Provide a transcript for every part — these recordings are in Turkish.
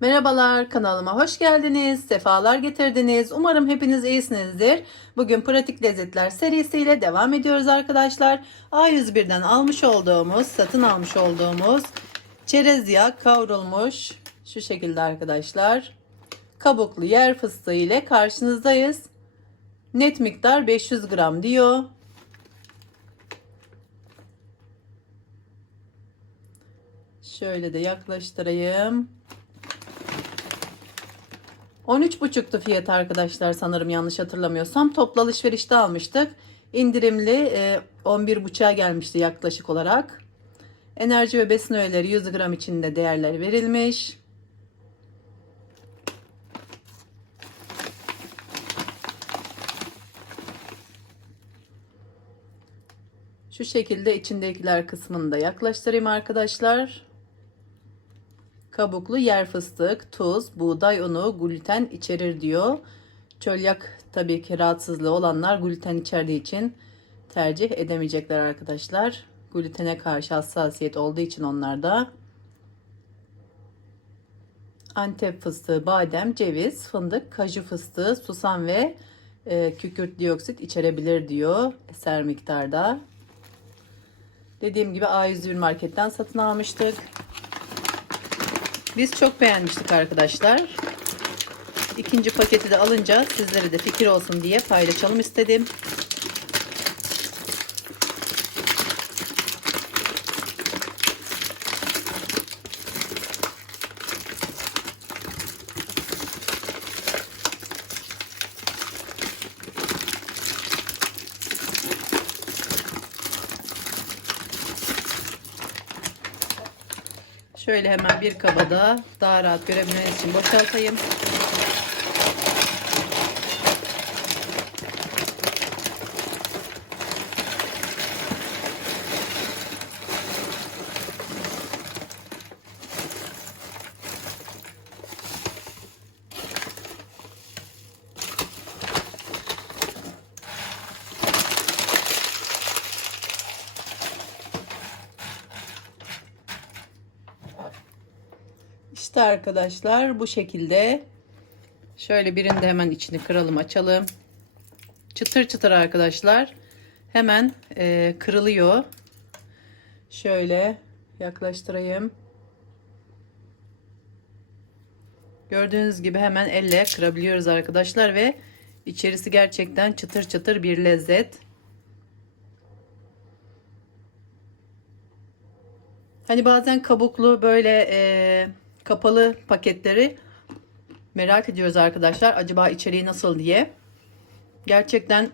Merhabalar kanalıma hoş geldiniz. Sefalar getirdiniz. Umarım hepiniz iyisinizdir. Bugün pratik lezzetler serisiyle devam ediyoruz arkadaşlar. A101'den almış olduğumuz, satın almış olduğumuz çerez yağı kavrulmuş şu şekilde arkadaşlar. Kabuklu yer fıstığı ile karşınızdayız. Net miktar 500 gram diyor. Şöyle de yaklaştırayım. 13,5'tu fiyat arkadaşlar sanırım yanlış hatırlamıyorsam. Toplu alışverişte almıştık. İndirimli e, 11,5'a gelmişti yaklaşık olarak. Enerji ve besin öğeleri 100 gram içinde değerler verilmiş. Şu şekilde içindekiler kısmını da yaklaştırayım arkadaşlar. Kabuklu yer fıstık, tuz, buğday unu, gluten içerir diyor. Çölyak tabii ki rahatsızlığı olanlar gluten içerdiği için tercih edemeyecekler arkadaşlar. Glutene karşı hassasiyet olduğu için onlarda. Antep fıstığı, badem, ceviz, fındık, kaju fıstığı, susam ve e, kükürt dioksit içerebilir diyor eser miktarda. Dediğim gibi A101 marketten satın almıştık. Biz çok beğenmiştik arkadaşlar. İkinci paketi de alınca sizlere de fikir olsun diye paylaşalım istedim. Şöyle hemen bir kabada daha rahat görebilmeniz için boşaltayım. İşte arkadaşlar bu şekilde. Şöyle birinde hemen içini kıralım açalım. Çıtır çıtır arkadaşlar. Hemen e, kırılıyor. Şöyle yaklaştırayım. Gördüğünüz gibi hemen elle kırabiliyoruz arkadaşlar ve içerisi gerçekten çıtır çıtır bir lezzet. Hani bazen kabuklu böyle e, kapalı paketleri merak ediyoruz arkadaşlar. Acaba içeriği nasıl diye. Gerçekten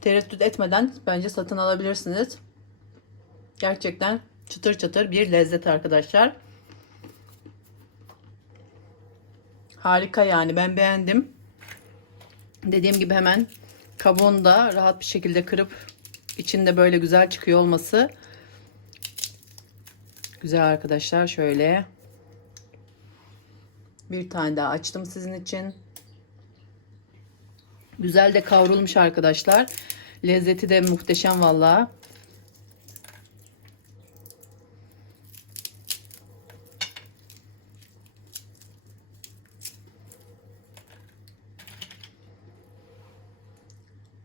tereddüt etmeden bence satın alabilirsiniz. Gerçekten çıtır çıtır bir lezzet arkadaşlar. Harika yani ben beğendim. Dediğim gibi hemen kabuğunu da rahat bir şekilde kırıp içinde böyle güzel çıkıyor olması Güzel arkadaşlar şöyle bir tane daha açtım sizin için. Güzel de kavrulmuş arkadaşlar. Lezzeti de muhteşem valla.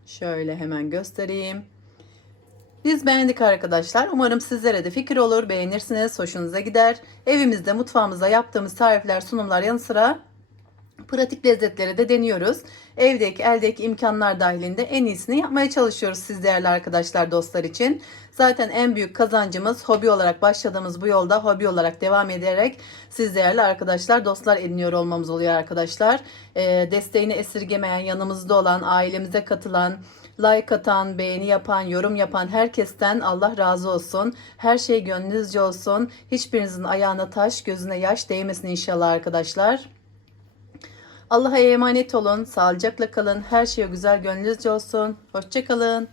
Şöyle hemen göstereyim. Biz beğendik arkadaşlar. Umarım sizlere de fikir olur, beğenirsiniz, hoşunuza gider. Evimizde, mutfağımızda yaptığımız tarifler, sunumlar yanı sıra pratik lezzetleri de deniyoruz. Evdeki, eldeki imkanlar dahilinde en iyisini yapmaya çalışıyoruz siz değerli arkadaşlar, dostlar için. Zaten en büyük kazancımız hobi olarak başladığımız bu yolda hobi olarak devam ederek siz değerli arkadaşlar, dostlar ediniyor olmamız oluyor arkadaşlar. E, desteğini esirgemeyen, yanımızda olan, ailemize katılan, like atan, beğeni yapan, yorum yapan herkesten Allah razı olsun. Her şey gönlünüzce olsun. Hiçbirinizin ayağına taş, gözüne yaş değmesin inşallah arkadaşlar. Allah'a emanet olun. Sağlıcakla kalın. Her şey güzel gönlünüzce olsun. Hoşçakalın.